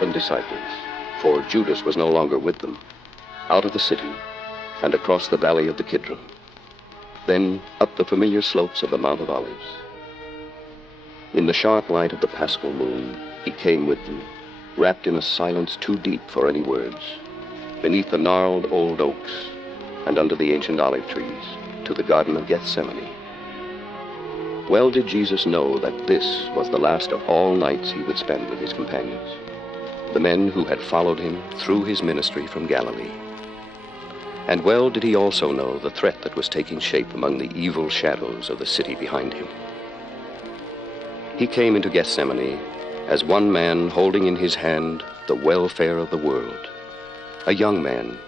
11 disciples, for Judas was no longer with them, out of the city and across the valley of the Kidron, then up the familiar slopes of the Mount of Olives. In the sharp light of the paschal moon, he came with them, wrapped in a silence too deep for any words, beneath the gnarled old oaks and under the ancient olive trees, to the Garden of Gethsemane. Well did Jesus know that this was the last of all nights he would spend with his companions, the men who had followed him through his ministry from Galilee. And well did he also know the threat that was taking shape among the evil shadows of the city behind him. He came into Gethsemane as one man holding in his hand the welfare of the world, a young man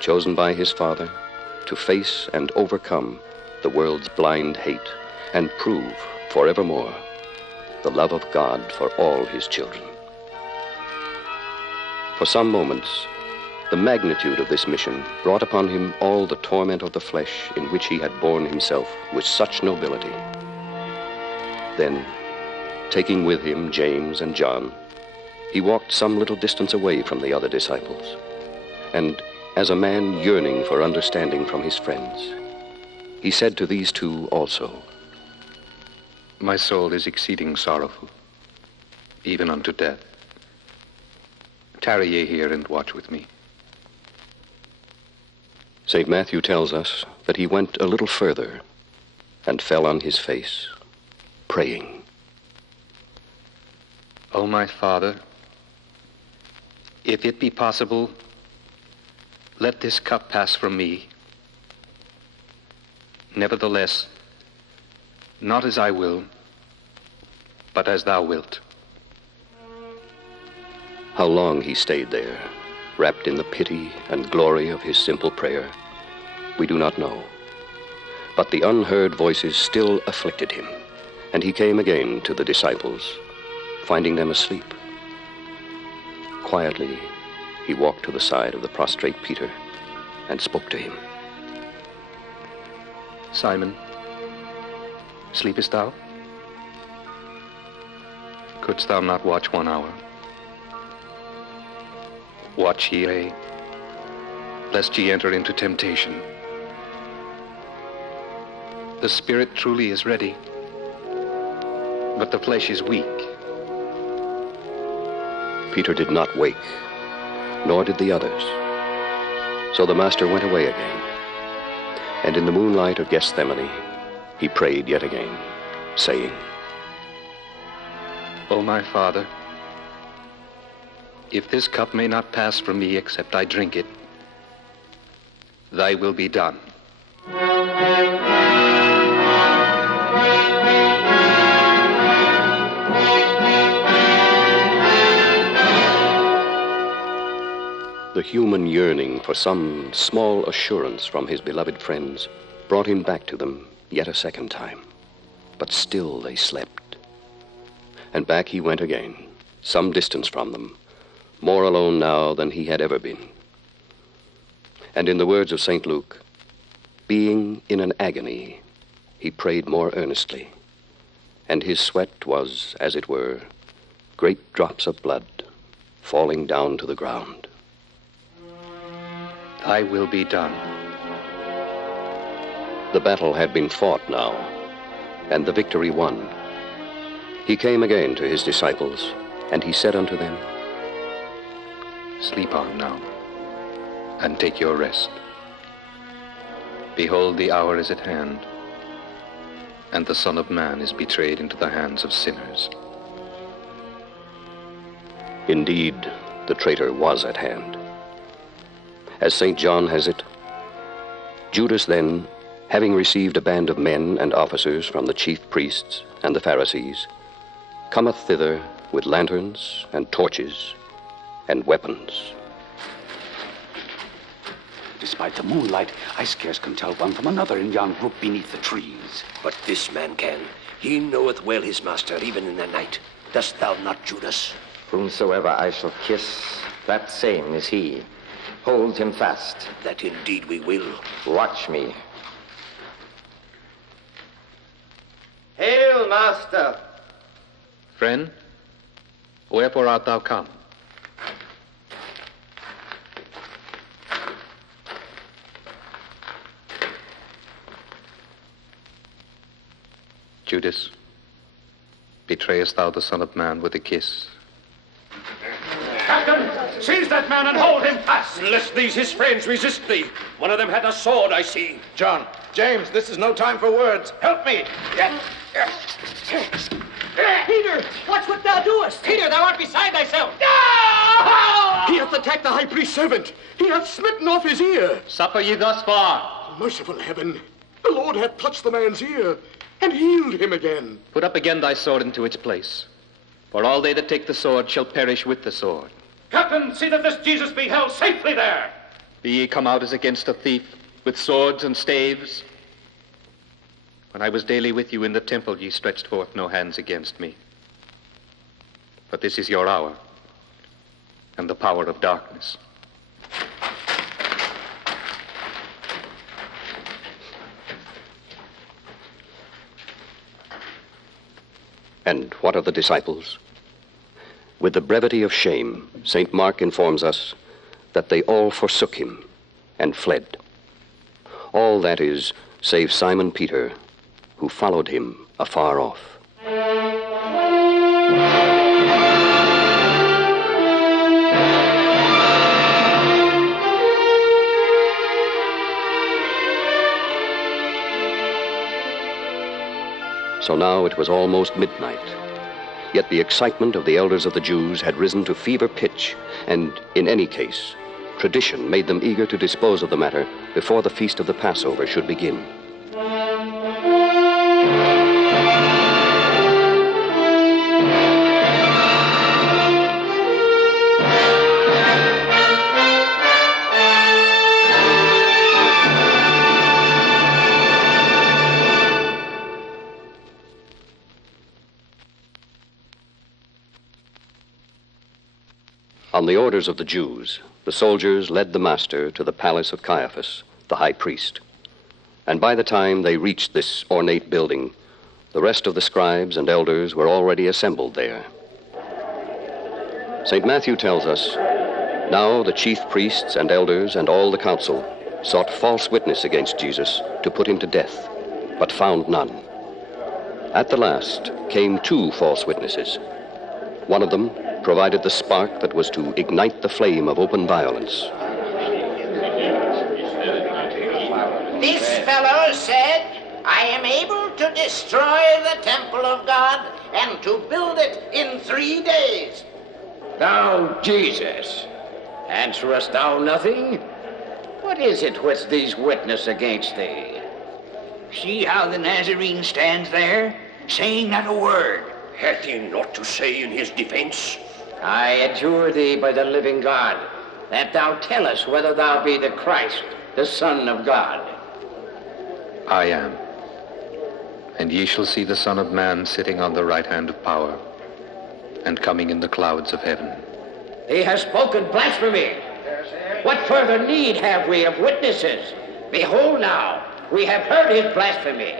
chosen by his Father to face and overcome the world's blind hate and prove forevermore the love of God for all his children. For some moments, the magnitude of this mission brought upon him all the torment of the flesh in which he had borne himself with such nobility. Then, taking with him James and John, he walked some little distance away from the other disciples, and as a man yearning for understanding from his friends, he said to these two also, "My soul is exceeding sorrowful, even unto death. Tarry ye here and watch with me." St. Matthew tells us that he went a little further and fell on his face, praying. O my Father, if it be possible, let this cup pass from me. Nevertheless, not as I will, but as thou wilt. How long he stayed there, wrapped in the pity and glory of his simple prayer, we do not know. But the unheard voices still afflicted him, and he came again to the disciples, finding them asleep. Quietly, he walked to the side of the prostrate Peter and spoke to him. "Simon, sleepest thou? Couldst thou not watch 1 hour? Watch ye, lest ye enter into temptation. The spirit truly is ready, but the flesh is weak." Peter did not wake, nor did the others. So the Master went away again, and in the moonlight of Gethsemane, he prayed yet again, saying, "O my Father, if this cup may not pass from me except I drink it, thy will be done." The human yearning for some small assurance from his beloved friends brought him back to them yet a second time. But still they slept. And back he went again, some distance from them, more alone now than he had ever been. And in the words of St. Luke, being in an agony, he prayed more earnestly, and his sweat was, as it were, great drops of blood falling down to the ground. Thy will be done. The battle had been fought now, and the victory won. He came again to his disciples, and he said unto them, Sleep on now, and take your rest. Behold, the hour is at hand, and the Son of Man is betrayed into the hands of sinners. Indeed, the traitor was at hand. As St. John has it, Judas then, having received a band of men and officers from the chief priests and the Pharisees, cometh thither with lanterns and torches and weapons. Despite the moonlight, I scarce can tell one from another in yon group beneath the trees. But this man can. He knoweth well his master, even in the night. Dost thou not, Judas? Whomsoever I shall kiss, that same is he. Hold him fast. That indeed we will. Watch me. Hail, master! Friend, wherefore art thou come? Judas, betrayest thou the Son of Man with a kiss? Captain, seize that man and hold him fast. Lest these his friends resist thee. One of them had a sword, I see. John, James, this is no time for words. Help me. Peter, what wilt thou doest? Peter, thou art beside thyself. He hath attacked the high priest's servant. He hath smitten off his ear. Suffer ye thus far. Merciful heaven, the Lord hath touched the man's ear and healed him again. Put up again thy sword into its place. For all they that take the sword shall perish with the sword. Captain, see that this Jesus be held safely there. Be ye come out as against a thief, with swords and staves? When I was daily with you in the temple, ye stretched forth no hands against me. But this is your hour, and the power of darkness. And what of the disciples? With the brevity of shame, St. Mark informs us that they all forsook him and fled. All, that is, save Simon Peter, who followed him afar off. So now it was almost midnight. Yet the excitement of the elders of the Jews had risen to fever pitch, and in any case, tradition made them eager to dispose of the matter before the feast of the Passover should begin. On the orders of the Jews, the soldiers led the master to the palace of Caiaphas, the high priest. And by the time they reached this ornate building, the rest of the scribes and elders were already assembled there. St. Matthew tells us, now the chief priests and elders and all the council sought false witness against Jesus to put him to death, but found none. At the last came 2 false witnesses. One of them provided the spark that was to ignite the flame of open violence. This fellow said, I am able to destroy the temple of God and to build it in 3 days. Thou, Jesus, answerest thou nothing? What is it which these witness against thee? See how the Nazarene stands there, saying not a word. Hath he naught to say in his defense? I adjure thee by the living God, that thou tell us whether thou be the Christ, the Son of God. I am. And ye shall see the Son of Man sitting on the right hand of power, and coming in the clouds of heaven. He has spoken blasphemy. What further need have we of witnesses? Behold now, we have heard his blasphemy.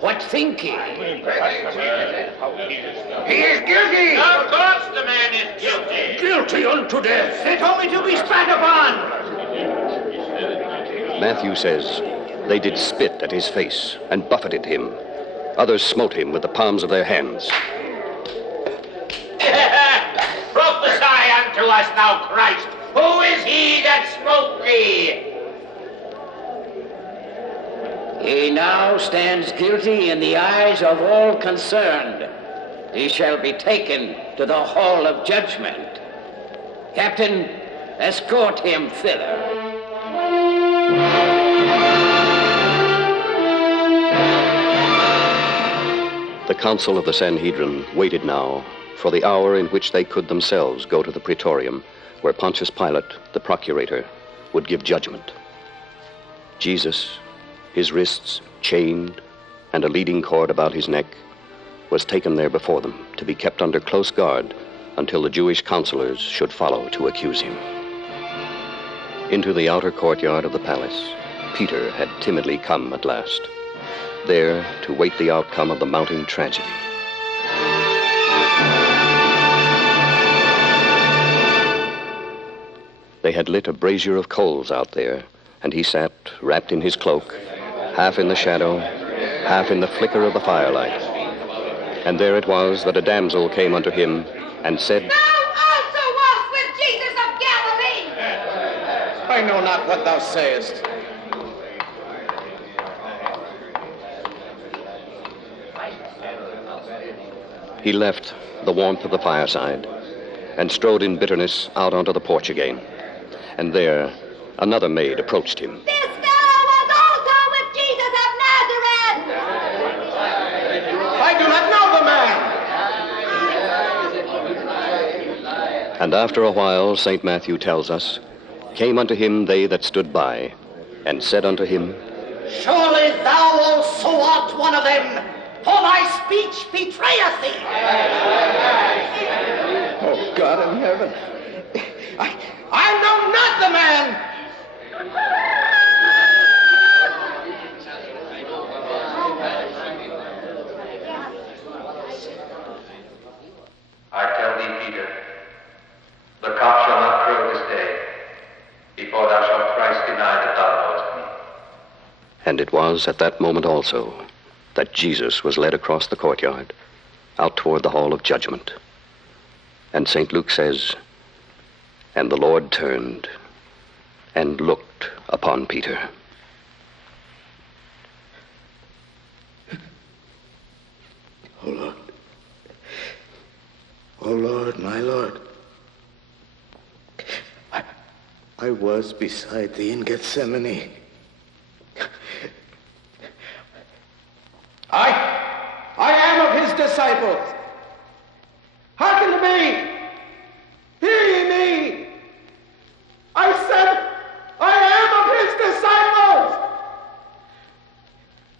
What think ye? He is guilty! Of course the man is guilty! Guilty unto death! They told me to be spat upon! Matthew says, they did spit at his face and buffeted him. Others smote him with the palms of their hands. Prophesy unto us, thou Christ! Who is he that smote thee? He now stands guilty in the eyes of all concerned. He shall be taken to the hall of judgment. Captain, escort him thither. The council of the Sanhedrin waited now for the hour in which they could themselves go to the praetorium, where Pontius Pilate, the procurator, would give judgment. Jesus, his wrists chained and a leading cord about his neck, was taken there before them to be kept under close guard until the Jewish counselors should follow to accuse him. Into the outer courtyard of the palace, Peter had timidly come at last, there to wait the outcome of the mounting tragedy. They had lit a brazier of coals out there, and he sat wrapped in his cloak, half in the shadow, half in the flicker of the firelight, And there it was that a damsel came unto him and said, Thou also wast with Jesus of Galilee. I know not what thou sayest. He left the warmth of the fireside and strode in bitterness out onto the porch again. And there, another maid approached him. This fellow was also with Jesus of Nazareth. I do not know the man. And after a while, St. Matthew tells us, came unto him they that stood by, and said unto him, Surely thou also art one of them, for thy speech betrayeth thee. Oh, God in heaven. I know not the man. I tell thee, Peter, the cock shall not crow this day, before thou shalt thrice deny that thou knowest me. And it was at that moment also that Jesus was led across the courtyard, out toward the hall of judgment. And St. Luke says, and the Lord turned and looked upon Peter. O Lord. O Lord, my Lord. I was beside thee in Gethsemane. I am of his disciples. Hearken to me. Hear ye me. I said, I am of his disciples.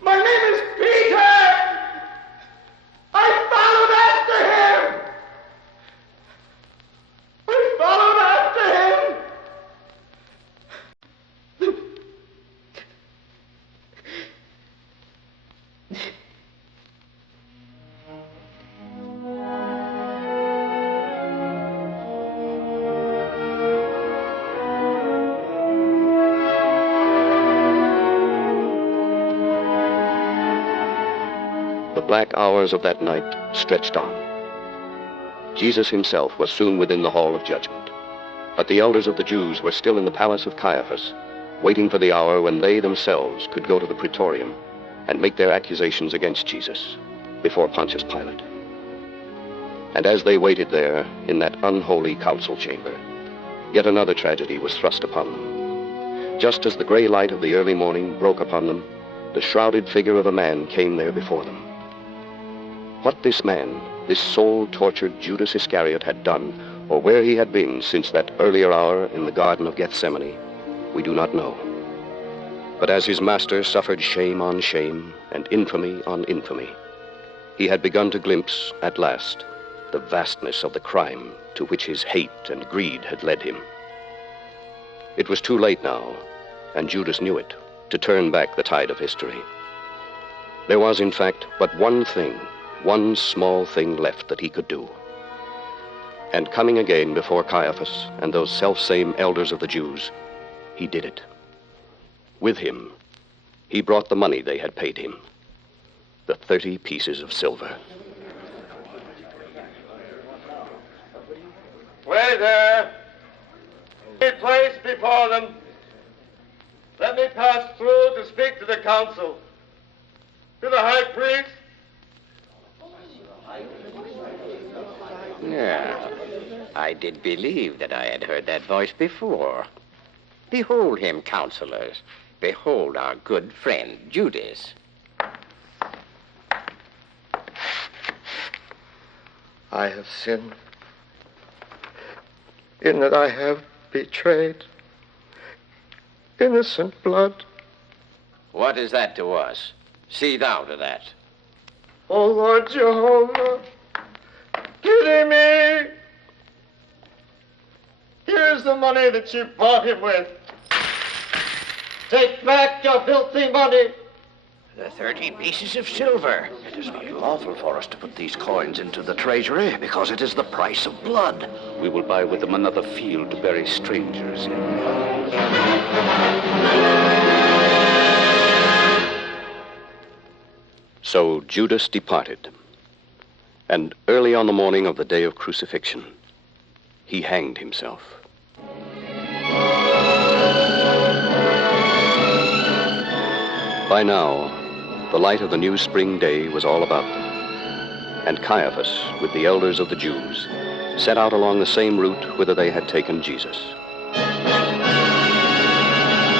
My name is Peter. I followed after him. I followed after him. The black hours of that night stretched on. Jesus himself was soon within the hall of judgment. But the elders of the Jews were still in the palace of Caiaphas, waiting for the hour when they themselves could go to the praetorium and make their accusations against Jesus before Pontius Pilate. And as they waited there in that unholy council chamber, yet another tragedy was thrust upon them. Just as the gray light of the early morning broke upon them, the shrouded figure of a man came there before them. What this man, this soul-tortured Judas Iscariot, had done, or where he had been since that earlier hour in the Garden of Gethsemane, we do not know. But as his master suffered shame on shame and infamy on infamy, he had begun to glimpse, at last, the vastness of the crime to which his hate and greed had led him. It was too late now, and Judas knew it, to turn back the tide of history. There was, in fact, but one thing, one small thing left that he could do. And coming again before Caiaphas and those selfsame elders of the Jews, he did it. With him, he brought the money they had paid him, the 30 pieces of silver. Wait there. Be placed before them. Let me pass through to speak to the council. To the high priest. Yeah, I did believe that I had heard that voice before. Behold him, counselors. Behold our good friend, Judas. I have sinned in that I have betrayed innocent blood. What is that to us? See thou to that. O Lord Jehovah, pity me. Here's the money that you bought him with. Take back your filthy money. The 30 pieces of silver. It is not lawful for us to put these coins into the treasury because it is the price of blood. We will buy with them another field to bury strangers in. So Judas departed, And early on the morning of the day of crucifixion, he hanged himself. By now, the light of the new spring day was all about them. And Caiaphas, with the elders of the Jews, set out along the same route whither they had taken Jesus.